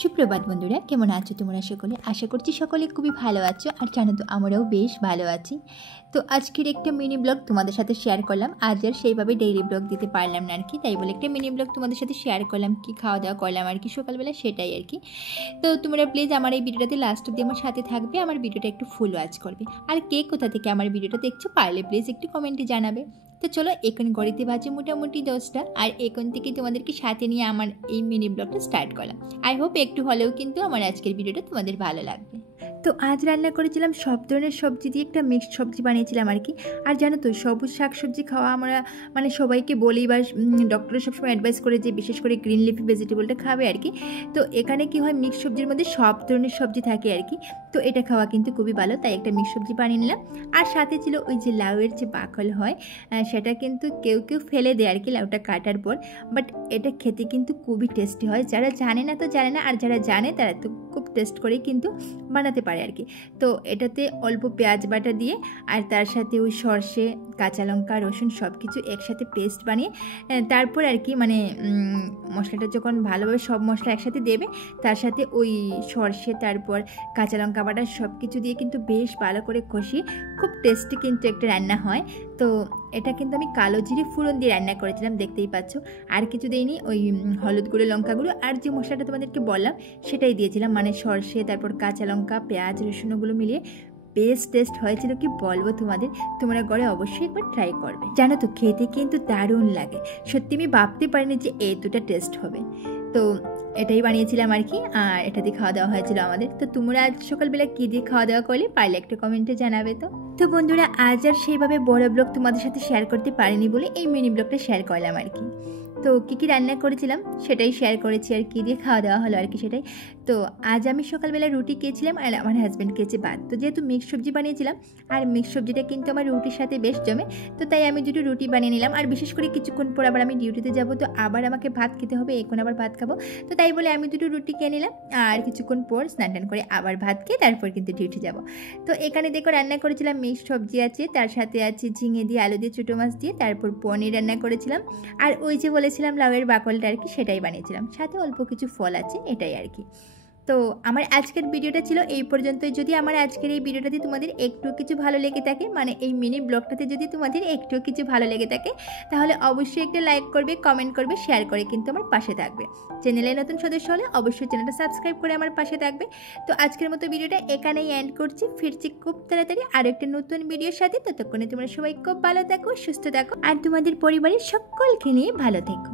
সুপ্রভাত বন্ধুরা, কেমন আছো তোমরা সকলে? আশা করছি সকলে খুবই ভালো আছো। আর জানো তো, আমরাও বেশ ভালো আছি। তো আজকের একটা মিনি ব্লগ তোমাদের সাথে শেয়ার করলাম। আজ আর সেইভাবে ডেইলি ব্লগ দিতে পারলাম না আর কি, তাই বলে একটা মিনি ব্লগ তোমাদের সাথে শেয়ার করলাম, কি খাওয়া দাওয়া করলাম আর কি সকালবেলা, সেটাই আর কি। তো তোমরা প্লিজ আমার এই ভিডিওটাতে লাস্ট অবধি আমার সাথে থাকবে, আমার ভিডিওটা একটু ফুল ওয়াচ করবে। আর কে কোথা থেকে আমার ভিডিওটা দেখছো পারলে প্লিজ একটু কমেন্টে জানাবে। তো চলো, এখন গড়িতে বাজে মোটামুটি 10টা, আর এখন থেকে তোমাদেরকে সাথে নিয়ে আমার এই মিনি ব্লগটা স্টার্ট করলাম। আই হোপ একটু হলেও কিন্তু আমার আজকের ভিডিওটা তোমাদের ভালো লাগবে। তো আজ রান্না করেছিলাম সব ধরনের সবজি দিয়ে একটা মিক্সড সবজি বানিয়েছিলাম আর কি। আর জানো তো, সবুজ শাক সবজি খাওয়া আমরা মানে সবাইকে বলি, বা ডক্টর সবসময় অ্যাডভাইস করে যে বিশেষ করে গ্রিন লিফি ভেজিটেবলটা খাবে আর কি। তো এখানে কি হয়, মিক্সড সবজির মধ্যে সব ধরনের সবজি থাকে আর কি। তো এটা খাওয়া কিন্তু খুবই ভালো, তাই একটা মিক্সড সবজি বানিয়ে নিলাম। আর সাথে ছিল ওই যে লাউয়ের যে বাকল হয়, সেটা কিন্তু কেউ কেউ ফেলে দেয় আর কি লাউটা কাটার পর। বাট এটা খেতে কিন্তু খুবই টেস্টি হয়। যারা জানে না তো জানে না, আর যারা জানে তারা তো খুব টেস্ট করেই কিন্তু বানাতে পারে আর কি। তো এটাতে অল্প পেঁয়াজ বাটা দিয়ে, আর তার সাথে ওই সর্ষে, কাঁচা লঙ্কা, রসুন সব কিছু একসাথে পেস্ট বানিয়ে তারপর আর কি মানে মশলাটা যখন ভালোভাবে সব মশলা একসাথে দেবে, তার সাথে ওই সর্ষে, তারপর কাঁচা লঙ্কা বাটা সব কিছু দিয়ে কিন্তু বেশ ভালো করে কষিয়ে খুব টেস্টি কিন্তু একটা রান্না হয়। তো এটা কিন্তু আমি কালো জিরে ফোড়ন দিয়ে রান্না করেছিলাম, দেখতেই পাচ্ছ। আর কিছু দিইনি, ওই হলুদ গুঁড়ো, লঙ্কা গুঁড়ো, আর যে মশলাটা তোমাদেরকে বললাম সেটাই দিয়েছিলাম, মানে সর্ষে, তারপর কাঁচা লঙ্কা, পেঁয়াজ, রসুন, ওগুলো মিলিয়ে বেস্ট টেস্ট হয়েছিল। কি বলবো তোমাদের, তোমরা ঘরে অবশ্যই একবার ট্রাই করবে। জানো তো, খেতে কিন্তু দারুণ লাগে। সত্যি আমি ভাবতে পারিনি যে এতটা টেস্ট হবে। তো এটাই বানিয়েছিলাম আর কি, আর এটা দিয়ে খাওয়া দাওয়া হয়েছিল আমাদের। তো তোমরা আজ সকালবেলা কী দিয়ে খাওয়া দাওয়া করলে পারলে একটা কমেন্টে জানাবে। তো বন্ধুরা, আজ আর সেইভাবে বড় ব্লগ তোমাদের সাথে শেয়ার করতে পারিনি বলে এই মিনি ব্লগটা শেয়ার করলাম আর কি। তো কী কী রান্না করেছিলাম সেটাই শেয়ার করেছি, আর কী দিয়ে খাওয়া দাওয়া হলো আর কি সেটাই। তো আজ আমি সকালবেলা রুটি খেয়েছিলাম, আর আমার হাজব্যান্ড খেয়েছে ভাত। তো যেহেতু মিক্সড সবজি বানিয়েছিলাম, আর মিক্সড সবজিটা কিন্তু আমার রুটির সাথে বেশ জমে, তো তাই আমি দুটো রুটি বানিয়ে নিলাম। আর বিশেষ করে কিছুক্ষণ পর আবার আমি ডিউটিতে যাব, তো আবার আমাকে ভাত খেতে হবে, এখন আবার ভাত খাবো। তো তাই বলে আমি দুটো রুটি খেয়ে নিলাম, আর কিছুক্ষণ পর স্নান টান করে আবার ভাত খেয়ে তারপর কিন্তু ডিউটি যাব। তো এখানে দেখো রান্না করেছিলাম মিক্সড সবজি আছে, তার সাথে আছে ঝিঙে দিয়ে, আলু দিয়ে, ছোটো মাছ দিয়ে, তারপর পনির রান্না করেছিলাম, আর ওই যে বলেছিলাম লাউয়ের বাকলটা আর কি, সেটাই বানিয়েছিলাম। সাথে অল্প কিছু ফল আছে, এটাই আর কি। তো আমার আজকের ভিডিওটা ছিল এই পর্যন্তই। যদি আমার আজকের এই ভিডিওটাতে তোমাদের একটু কিছু ভালো লেগে থাকে, মানে এই মিনি ব্লগটাতে যদি তোমাদের একটু কিছু ভালো লেগে থাকে, তাহলে অবশ্যই একটা লাইক করবে, কমেন্ট করবে, শেয়ার করে কিন্তু আমার পাশে থাকবে। চ্যানেলে নতুন সদস্য হলে অবশ্যই চ্যানেলটা সাবস্ক্রাইব করে আমার পাশে থাকবে। তো আজকের মতো ভিডিওটা এখানেই এন্ড করছি, ফিরছি খুব তাড়াতাড়ি আরও একটা নতুন ভিডিওর সাথে। ততক্ষণে তোমরা সবাই খুব ভালো থাকো, সুস্থ থাকো, আর তোমাদের পরিবারের সকলকে নিয়ে ভালো থেকো।